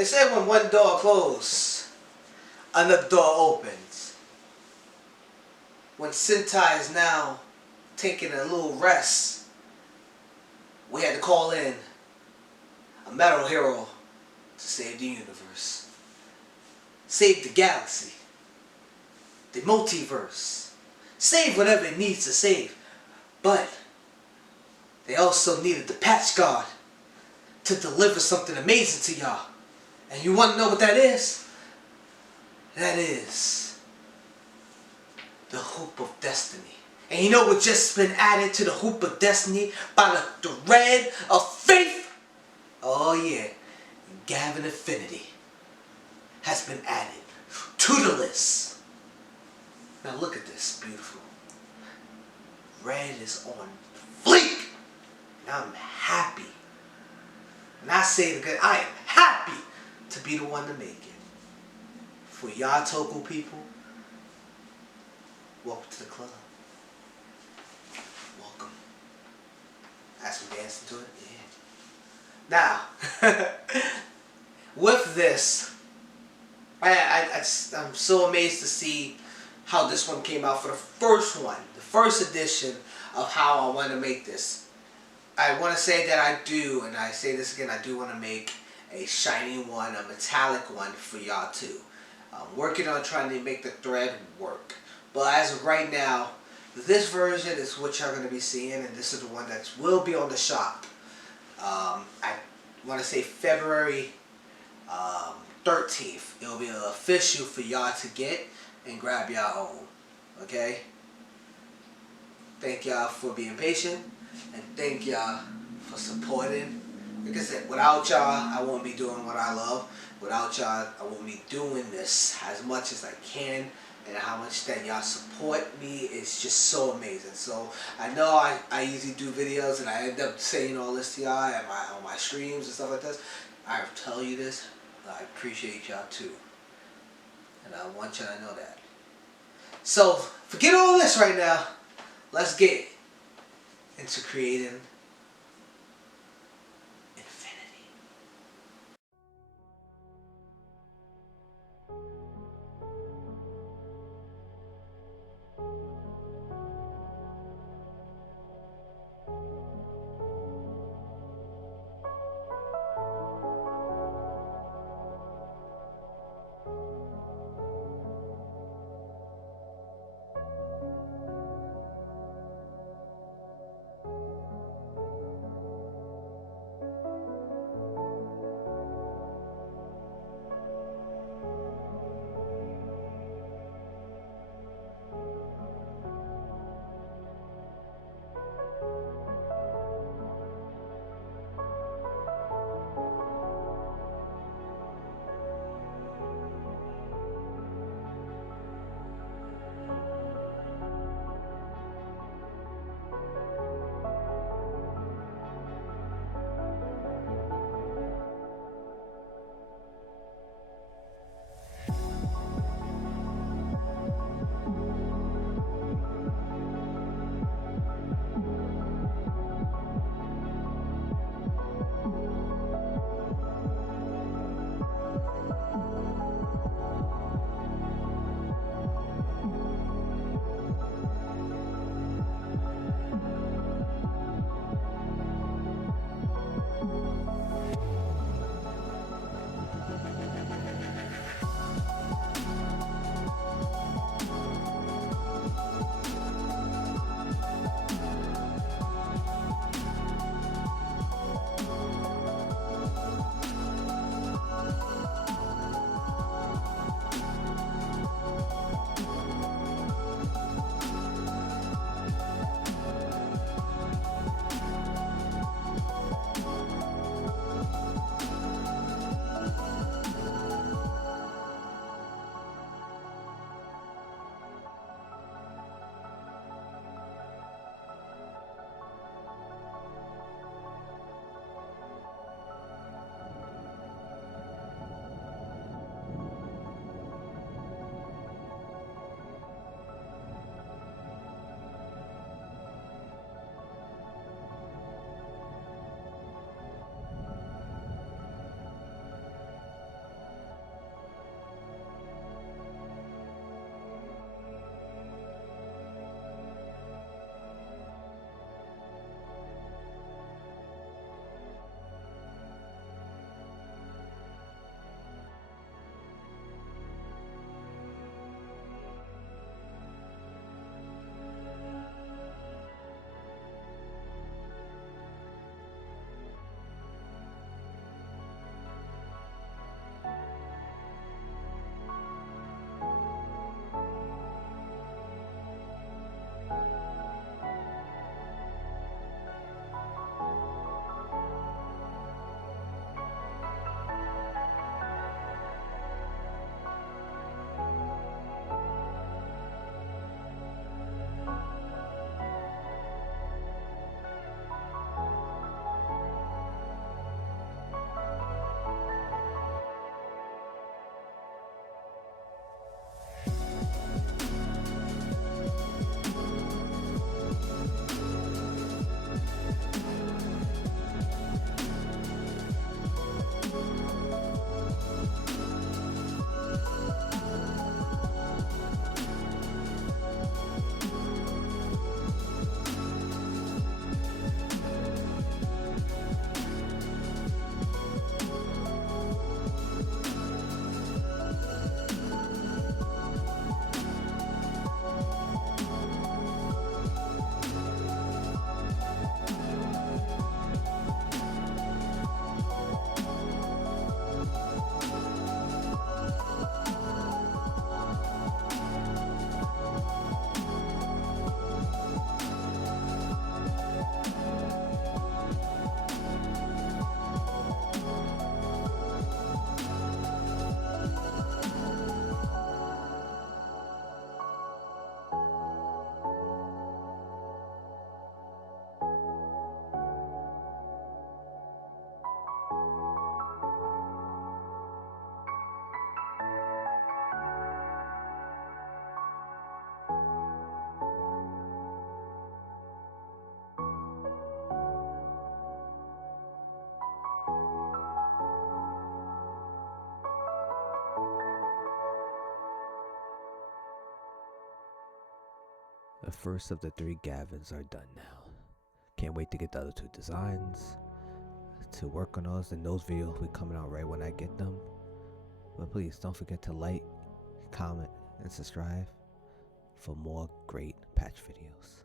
They say when one door closes, another door opens. When Sentai is now taking a little rest, we had to call in a metal hero to save the universe. Save the galaxy. The multiverse. Save whatever it needs to save. But they also needed the PatchGod to deliver something amazing to y'all. And you want to know what that is? That is the Hoop of Destiny. And you know what just been added to the Hoop of Destiny by the thread of faith? Oh yeah, Gavan Infinity has been added to the list. Now look at this, beautiful. Red is on fleek. And I'm happy. And I say it again, I am happy to be the one to make it. For y'all Toku people, welcome to the club. Welcome. As we dance into it, yeah. Now, with this, I'm so amazed to see how this one came out for the first one, the first edition of how I want to make this. I want to say that I do, and I say this again, I do want to make a shiny one, a metallic one for y'all too. I'm working on trying to make the thread work. But as of right now, this version is what you're going to be seeing, and this is the one that will be on the shop. I want to say February 13th. It'll be official for y'all to get and grab y'all own. Okay? Thank y'all for being patient, and thank y'all for supporting. Like I said, without y'all, I won't be doing what I love. Without y'all, I won't be doing this as much as I can. And how much that y'all support me is just so amazing. So I know I usually do videos and I end up saying all this to y'all on my streams and stuff like this. I tell you this, I appreciate y'all too. And I want y'all to know that. So forget all this right now. Let's get into creating infinity. The first of the 3 Gavins are done now. Can't wait to get the other 2 designs, to work on those, and those videos will be coming out right when I get them. But please don't forget to like, comment, and subscribe for more great patch videos.